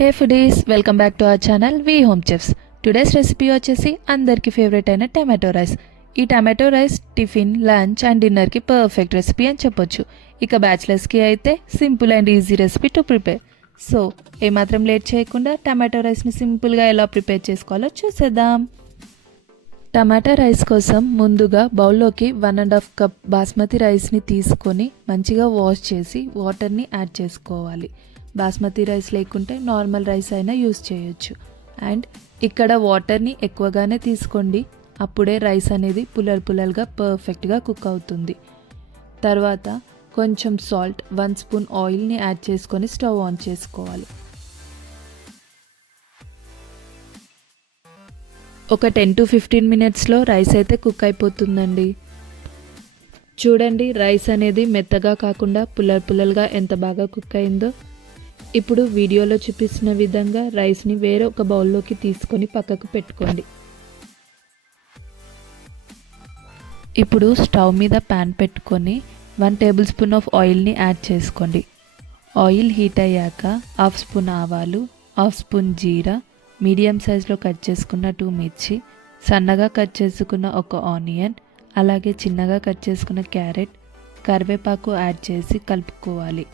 Hey foodies, welcome back to our channel V home chefs. Today's recipe వచ్చేసి అందరికీ favourite అయిన tomato rice. ఈ tomato rice tiffin, lunch and డిన్నర్కి perfect recipe అని చెప్పొచ్చు. ఇక బ్యాచిలర్స్కి అయితే simple and easy recipe to prepare. So ఏమాత్రం లేట్ చేయకుండా టమాటో రైస్ని సింపుల్గా ఎలా ప్రిపేర్ చేసుకోవాలో చూసేద్దాం. టమాటా రైస్ కోసం ముందుగా బౌల్లోకి 1.5 కప్ బాస్మతి రైస్ని తీసుకొని మంచిగా వాష్ చేసి వాటర్ని యాడ్ చేసుకోవాలి. బాస్మతి రైస్ లేకుంటే నార్మల్ రైస్ అయినా యూస్ చేయొచ్చు. అండ్ ఇక్కడ వాటర్ని ఎక్కువగానే తీసుకోండి, అప్పుడే రైస్ అనేది పుల్లలుగా పర్ఫెక్ట్గా కుక్ అవుతుంది. తర్వాత కొంచెం సాల్ట్, 1 స్పూన్ ఆయిల్ని యాడ్ చేసుకొని స్టవ్ ఆన్ చేసుకోవాలి. ఒక 10 to 15 మినిట్స్లో రైస్ అయితే కుక్ అయిపోతుందండి. చూడండి, రైస్ అనేది మెత్తగా కాకుండా పుల్లలుగా ఎంత బాగా కుక్ అయిందో. ఇప్పుడు వీడియోలో చూపిస్తున్న విధంగా రైస్ని వేరే ఒక బౌల్లోకి తీసుకొని పక్కకు పెట్టుకోండి. ఇప్పుడు స్టవ్ మీద ప్యాన్ పెట్టుకొని 1 టేబుల్ స్పూన్ ఆఫ్ ఆయిల్ని యాడ్ చేసుకోండి. ఆయిల్ హీట్ అయ్యాక 1/2 స్పూన్ ఆవాలు, 1/2 స్పూన్ జీరా, మీడియం సైజులో కట్ చేసుకున్న 2 మిర్చి, సన్నగా కట్ చేసుకున్న 1 ఆనియన్, అలాగే చిన్నగా కట్ చేసుకున్న క్యారెట్, కరివేపాకు యాడ్ చేసి కలుపుకోవాలి.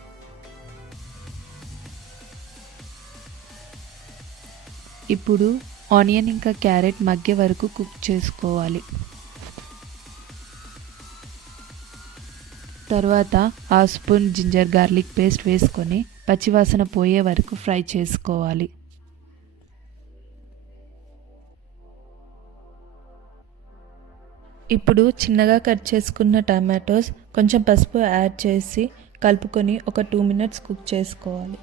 ఇప్పుడు ఆనియన్ ఇంకా క్యారెట్ మగ్గే వరకు కుక్ చేసుకోవాలి. తర్వాత 1/2 స్పూన్ జింజర్ గార్లిక్ పేస్ట్ వేసుకొని పచ్చివాసన పోయే వరకు ఫ్రై చేసుకోవాలి. ఇప్పుడు చిన్నగా కట్ చేసుకున్న టమాటోస్, కొంచెం పసుపు యాడ్ చేసి కలుపుకొని ఒక 2 మినిట్స్ కుక్ చేసుకోవాలి.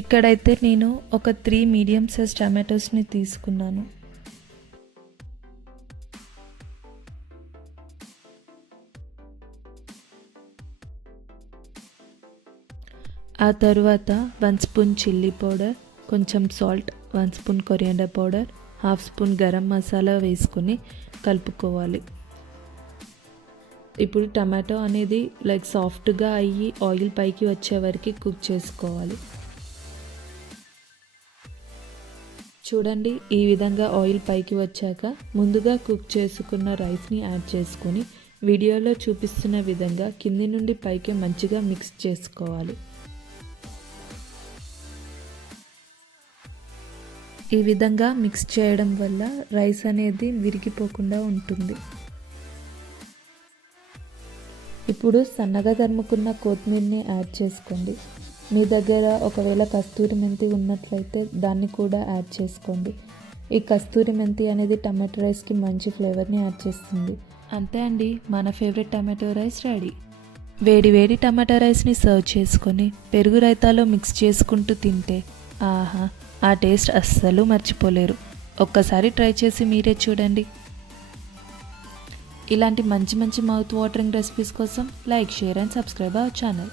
ఇక్కడైతే నేను ఒక 3 మీడియం సైజ్ టమాటోస్ని తీసుకున్నాను. ఆ తర్వాత 1 స్పూన్ చిల్లీ పౌడర్, కొంచెం salt, 1 spoon coriander powder, 1/2 spoon garam masala వేసుకొని కలుపుకోవాలి. ఇప్పుడు టమాటో అనేది సాఫ్ట్గా అయ్యి ఆయిల్ పైకి వచ్చే వరకు కుక్ చేసుకోవాలి. చూడండి, ఈ విధంగా ఆయిల్ పైకి వచ్చాక ముందుగా కుక్ చేసుకున్న రైస్ని యాడ్ చేసుకొని వీడియోలో చూపిస్తున్న విధంగా కింది నుండి పైకి మంచిగా మిక్స్ చేసుకోవాలి. ఈ విధంగా మిక్స్ చేయడం వల్ల రైస్ అనేది విరిగిపోకుండా ఉంటుంది. ఇప్పుడు సన్నగా తరుముకున్న కొత్తిమీరని యాడ్ చేసుకోండి. మీ దగ్గర ఒకవేళ కస్తూరి మెంతి ఉన్నట్లయితే దాన్ని కూడా యాడ్ చేసుకోండి. ఈ కస్తూరి మెంతి అనేది టమాటో రైస్కి మంచి ఫ్లేవర్ని యాడ్ చేస్తుంది. అంతే అండి, మన ఫేవరెట్ టమాటో రైస్ రెడీ. వేడి టమాటో రైస్ని సర్వ్ చేసుకొని పెరుగు రైతాలో మిక్స్ చేసుకుంటూ తింటే ఆహా, ఆ టేస్ట్ అస్సలు మర్చిపోలేరు. ఒక్కసారి ట్రై చేసి మీరే చూడండి. ఇలాంటి మంచి మౌత్ వాటరింగ్ రెసిపీస్ కోసం like, share and subscribe our channel.